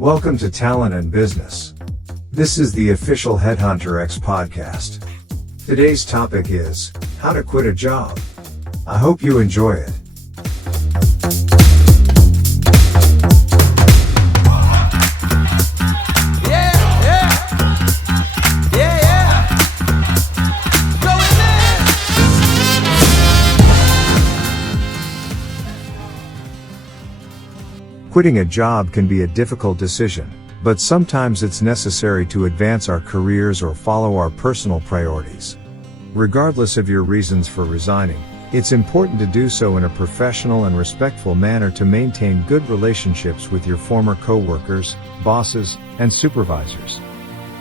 Welcome to Talent and Business. This is the official Headhunter X podcast. Today's topic is how to quit a job. I hope you enjoy it. Quitting a job can be a difficult decision, but sometimes it's necessary to advance our careers or follow our personal priorities. Regardless of your reasons for resigning, it's important to do so in a professional and respectful manner to maintain good relationships with your former coworkers, bosses, and supervisors.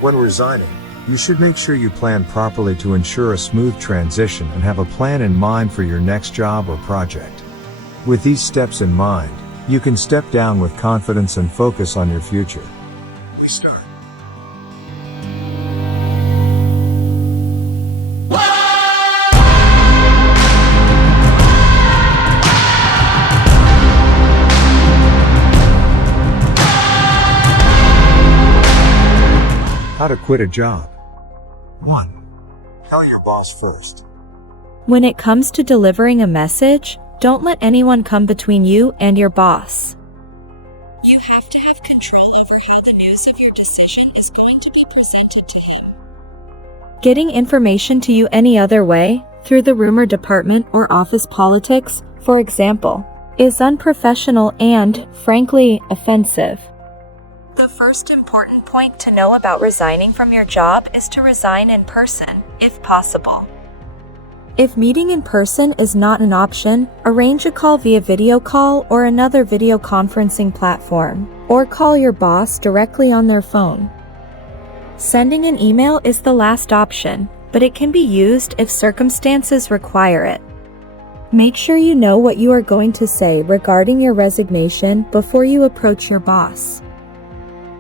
When resigning, you should make sure you plan properly to ensure a smooth transition and have a plan in mind for your next job or project. With these steps in mind, you can step down with confidence and focus on your future. We start. How to quit a job. 1. Tell your boss first. When it comes to delivering a message, don't let anyone come between you and your boss. You have to have control over how the news of your decision is going to be presented to him. Getting information to you any other way, through the rumor department or office politics, for example, is unprofessional and, frankly, offensive. The first important point to know about resigning from your job is to resign in person, if possible. If meeting in person is not an option, arrange a call via video call or another video conferencing platform, or call your boss directly on their phone. Sending an email is the last option, but it can be used if circumstances require it. Make sure you know what you are going to say regarding your resignation before you approach your boss.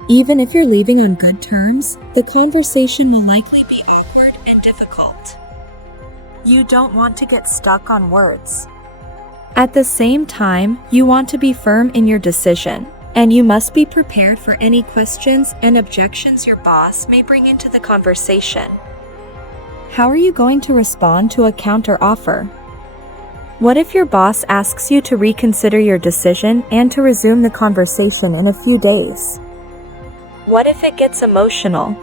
Even if you're leaving on good terms, the conversation will likely be awkward and difficult. You don't want to get stuck on words. At the same time, you want to be firm in your decision, and you must be prepared for any questions and objections your boss may bring into the conversation. How are you going to respond to a counter-offer? What if your boss asks you to reconsider your decision and to resume the conversation in a few days? What if it gets emotional?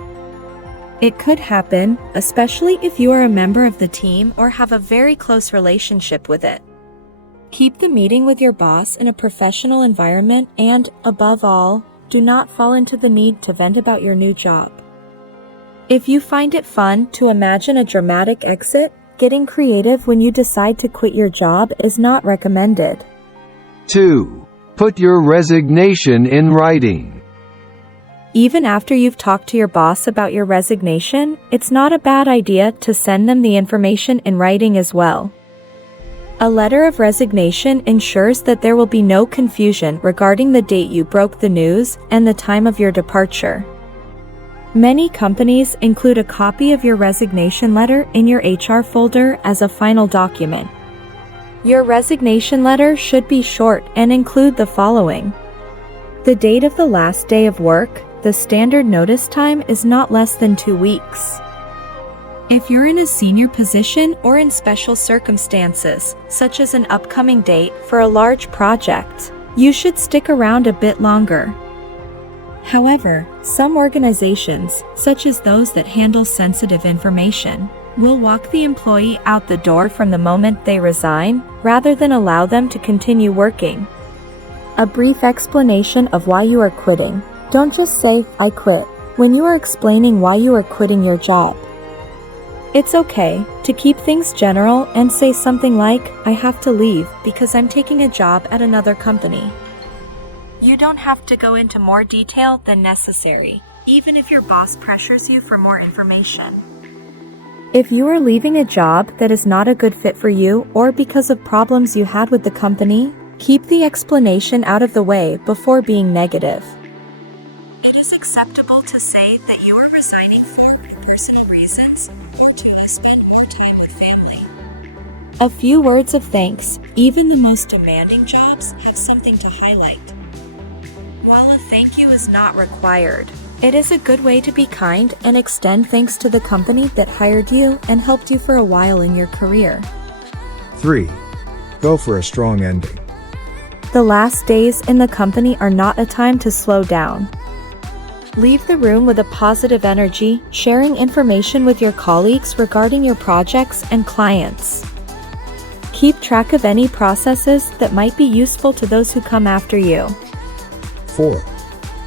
It could happen, especially if you are a member of the team or have a very close relationship with it. Keep the meeting with your boss in a professional environment and, above all, do not fall into the need to vent about your new job. If you find it fun to imagine a dramatic exit, getting creative when you decide to quit your job is not recommended. 2. Put your resignation in writing. Even after you've talked to your boss about your resignation, it's not a bad idea to send them the information in writing as well. A letter of resignation ensures that there will be no confusion regarding the date you broke the news and the time of your departure. Many companies include a copy of your resignation letter in your HR folder as a final document. Your resignation letter should be short and include the following: the date of the last day of work. The standard notice time is not less than 2 weeks. If you're in a senior position or in special circumstances, such as an upcoming date for a large project, you should stick around a bit longer. However, some organizations, such as those that handle sensitive information, will walk the employee out the door from the moment they resign, rather than allow them to continue working. A brief explanation of why you are quitting. Don't just say, "I quit," when you are explaining why you are quitting your job. It's okay to keep things general and say something like, "I have to leave because I'm taking a job at another company." You don't have to go into more detail than necessary, even if your boss pressures you for more information. If you are leaving a job that is not a good fit for you or because of problems you had with the company, keep the explanation out of the way before being negative. It is acceptable to say that you are resigning for personal reasons or to spend more time with family. A few words of thanks, even the most demanding jobs, have something to highlight. While a thank you is not required, it is a good way to be kind and extend thanks to the company that hired you and helped you for a while in your career. 3. Go for a strong ending. The last days in the company are not a time to slow down. Leave the room with a positive energy, sharing information with your colleagues regarding your projects and clients. Keep track of any processes that might be useful to those who come after you. 4.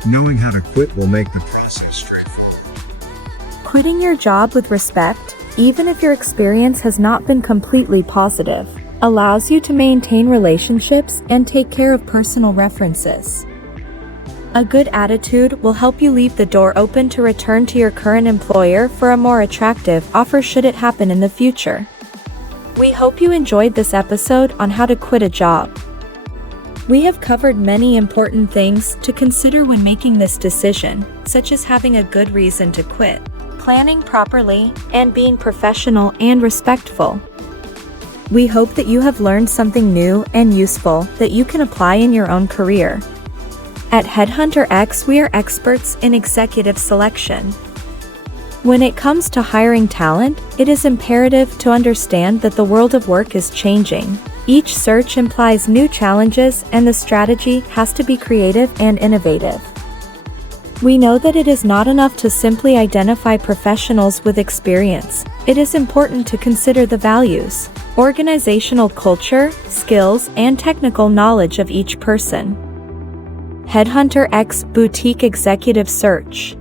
Knowing how to quit will make the process straightforward. Quitting your job with respect, even if your experience has not been completely positive, allows you to maintain relationships and take care of personal references. A good attitude will help you leave the door open to return to your current employer for a more attractive offer should it happen in the future. We hope you enjoyed this episode on how to quit a job. We have covered many important things to consider when making this decision, such as having a good reason to quit, planning properly, and being professional and respectful. We hope that you have learned something new and useful that you can apply in your own career. At Headhunter X, we are experts in executive selection. When it comes to hiring talent, it is imperative to understand that the world of work is changing. Each search implies new challenges, and the strategy has to be creative and innovative. We know that it is not enough to simply identify professionals with experience. It is important to consider the values, organizational culture, skills, and technical knowledge of each person. Headhunter X Boutique Executive Search.